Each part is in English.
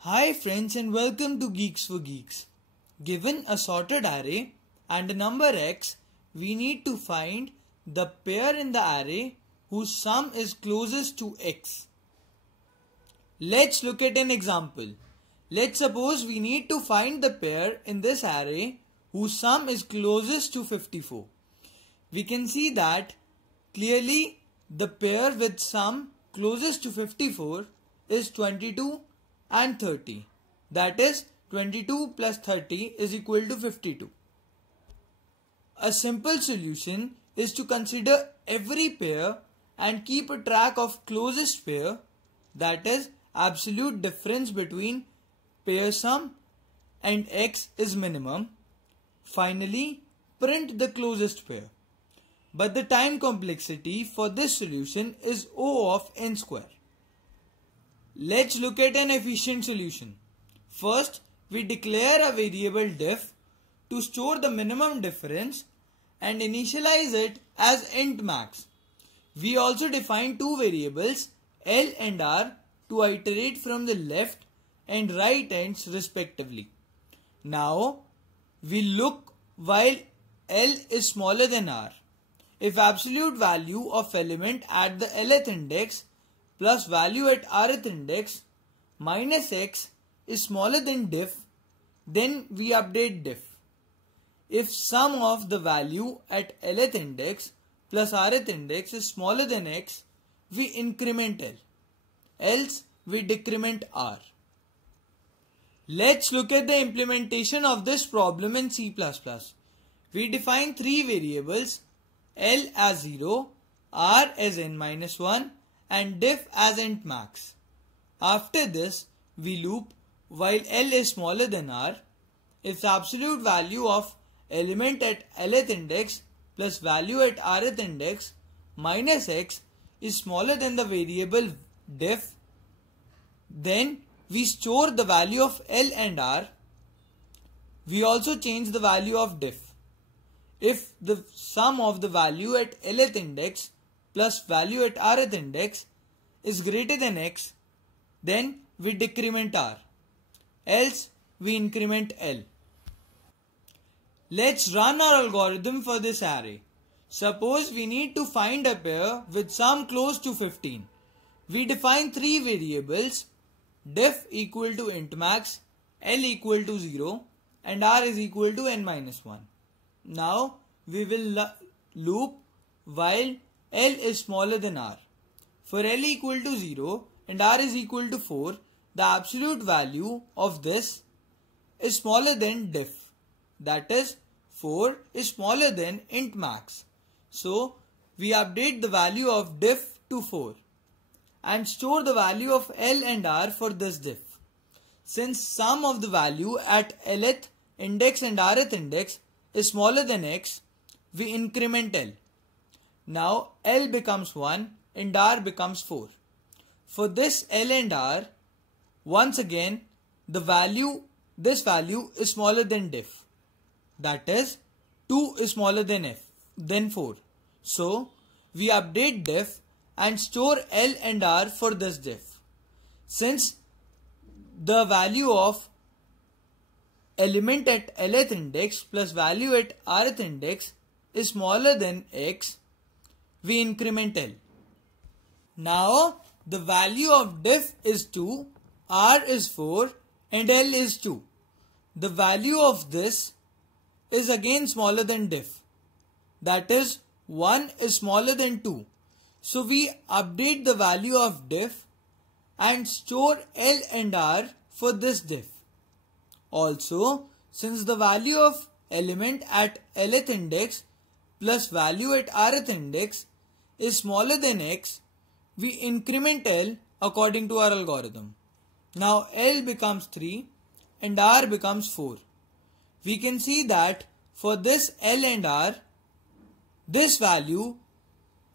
Hi friends and welcome to Geeks for Geeks. Given a sorted array and a number x, we need to find the pair in the array whose sum is closest to x. Let's look at an example. Let's suppose we need to find the pair in this array whose sum is closest to 54. We can see that clearly the pair with sum closest to 54 is 22 and 30. That is 22 plus 30 is equal to 52. A simple solution is to consider every pair and keep a track of closest pair, that is absolute difference between pair sum and x is minimum. Finally, print the closest pair. But the time complexity for this solution is O of n square. Let's look at an efficient solution. First, we declare a variable diff to store the minimum difference and initialize it as int max. We also define two variables L and R to iterate from the left and right ends respectively. Now, we look while L is smaller than R. If absolute value of element at the lth index plus value at rth index minus x is smaller than diff, then we update diff. If sum of the value at lth index plus rth index is smaller than x, we increment L. Else, we decrement R. Let's look at the implementation of this problem in C++. We define three variables, L as 0, R as n-1 and diff as int max. After this, we loop while L is smaller than R. If the absolute value of element at lth index plus value at rth index minus x is smaller than the variable diff, then we store the value of L and R. We also change the value of diff. If the sum of the value at lth index plus value at rth index is greater than x, then we decrement R. Else, we increment L. Let's run our algorithm for this array. Suppose we need to find a pair with sum close to 15. We define three variables, diff equal to int max, L equal to 0 and R is equal to n-1. Now we will loop while L is smaller than R. For L equal to 0 and R is equal to 4, the absolute value of this is smaller than diff. That is 4 is smaller than int max. So we update the value of diff to 4 and store the value of L and R for this diff. Since sum of the value at lth index and rth index is smaller than x, we increment L. Now L becomes 1 and R becomes 4. For this L and R, once again this value is smaller than diff. That is 2 is smaller than 4. So we update diff and store L and R for this diff. Since the value of element at lth index plus value at rth index is smaller than x, we increment L. Now the value of diff is 2, R is 4 and L is 2. The value of this is again smaller than diff. That is 1 is smaller than 2. So we update the value of diff and store L and R for this diff. Also, since the value of element at lth index plus value at rth index is smaller than x, we increment L according to our algorithm. Now L becomes 3 and R becomes 4. We can see that for this L and R, this value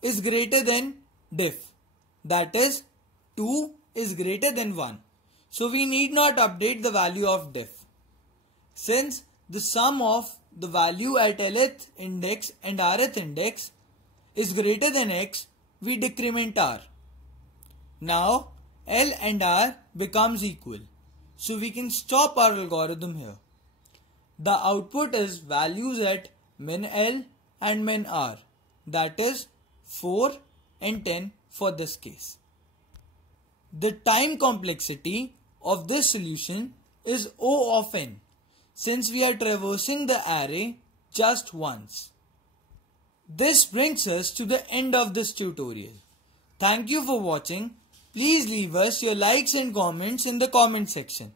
is greater than diff. That is 2 is greater than 1. So we need not update the value of diff. Since the sum of the value at lth index and rth index is greater than x, we decrement R. Now L and R becomes equal. so we can stop our algorithm here. The output is values at min L and min R, that is 4 and 10 for this case. The time complexity of this solution is O of n, since we are traversing the array just once. This brings us to the end of this tutorial. Thank you for watching. Please leave us your likes and comments in the comment section.